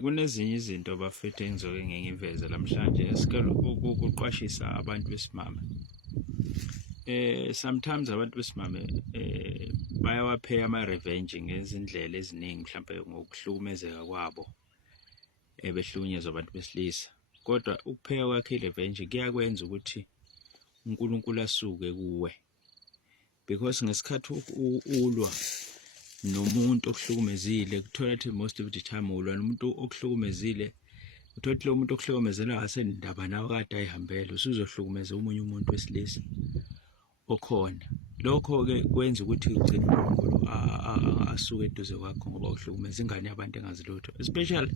Kunezinye izinto bafethu engizoke ngiyiveze namhlanje sikele ukuqwashisa abantu besimame. Sometimes abantu besimame bayawapheya ama-revenge ngezindlela eziningi, mhlawumbe ngokuhlukumezeka kwabo behlukunyezwa abantu besilisa. Kodwa ukupheya kwakhe i-revenge kuyakwenza ukuthi uNkulunkulu asuke kuwe, because ngesikhathi ulwa nomuntu okuhlukumezile kuthola ukuthi most of the time ulwa nomuntu okuhlukumezile, uthola ukuthi lo muntu okuhlukumezela asenindaba nawe kade ayihambele, usuzohlukumeza omunye umuntu wesilisa okhona. Lokho-ke kwenza ukuthi ugcine uNkulunkulu asuke eduze kwakho ngoba uhlukumeza ingane yabantu engazi lutho, especially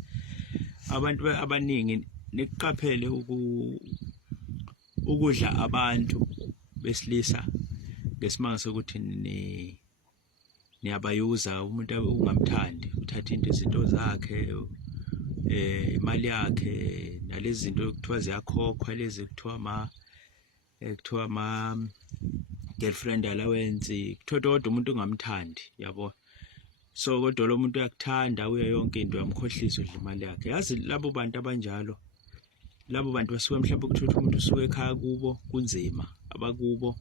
abantu abaningi. Nikuqaphele ukudla abantu besilisa ngesimanga sokuthi niyabayuza umuntu ungamthandi, uthatha izinto zakhe, imali yakhe, nalezi zinto kuthiwa ziyakhokhwa, lezi kuthiwa girlfriend allowance, kuthiwa kodwa umuntu ungamthandi, yabo. So kodwa lo muntu uyakuthanda uye yonke into, uyamkhohlisa udla imali yakhe. Yazi labo bantu abanjalo, labo bantu basuke mhlawumbe ukuthola umuntu usuke ekhaya kubo kunzima, abakubo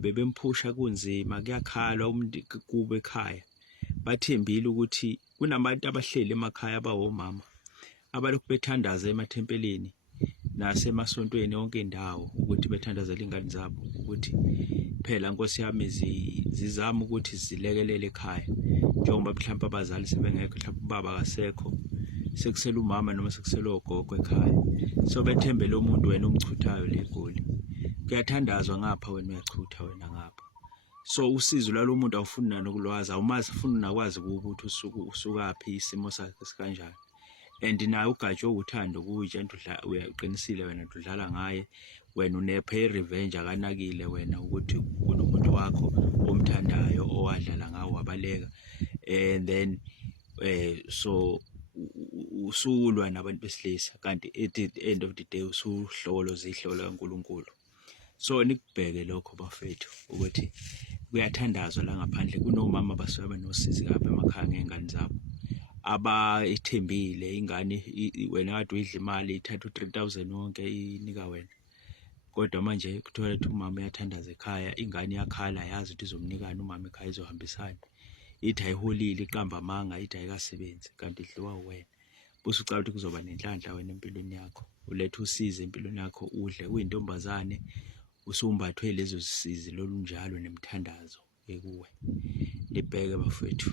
bebemphusha kunzima, kuyakhalwa umuntu kubo ekhaya, bathembile ukuthi kunabantu abahleli emakhaya abawomama abalokhu bethandaza emathempelini nasemasontweni yonke indawo ukuthi bethandazele ingane zabo ukuthi phela Nkosi yami zizama ukuthi zilekelele ekhaya, njengoba mhlawumbe abazali sebengekho, mhlawumbe ubaba akasekho, sekusela umama noma sekusela ogogo ekhaya. So bethembele umuntu wena umchuthayo leGoli, kuyathandazwa ngapha wena uyachutha wena ngapha. So usizo lwalo muntu awufuni nokulwazi, awumazi futhi nakwazi ukuthi usukaphi, isimo sakhe sikanjani. And naye ugatshe uthando kuye, uyaqinisile wena udlala ngaye, wena unephe revenge, akanakile wena ukuthi kunomuntu wakho omthandayo owadlala ngawo wabaleka, and then so usulwa nabantu besilisa, kanti at the end of the day usuhlolo zihlolo kaNkulunkulu. So nikubheke lokho bafethu ukuthi kuyathandazwa la ngaphandle, kunomama basuke banosizi kapha emakhaya ngengane zabo abayithembile ingane. Wena kade uyidla imali, ithatha u-3,000 wonke inika wena, kodwa manje kuthola ukuthi umama uyathandaza ekhaya, ingane iyakhala, yazi ukuthi izomnikana umama ekhaya, izohambisana, ithi ayiholile, iqamba amanga, ithi ayikasebenzi, kanti idliwa wena. Usucala ukuthi kuzoba nenhlanhla wena empilweni yakho, ulethe usize empilweni yakho, udle, uyintombazane, usumbathwe lezo zisizi lolu njalo nemthandazo ekuwe. Libheke bafethu.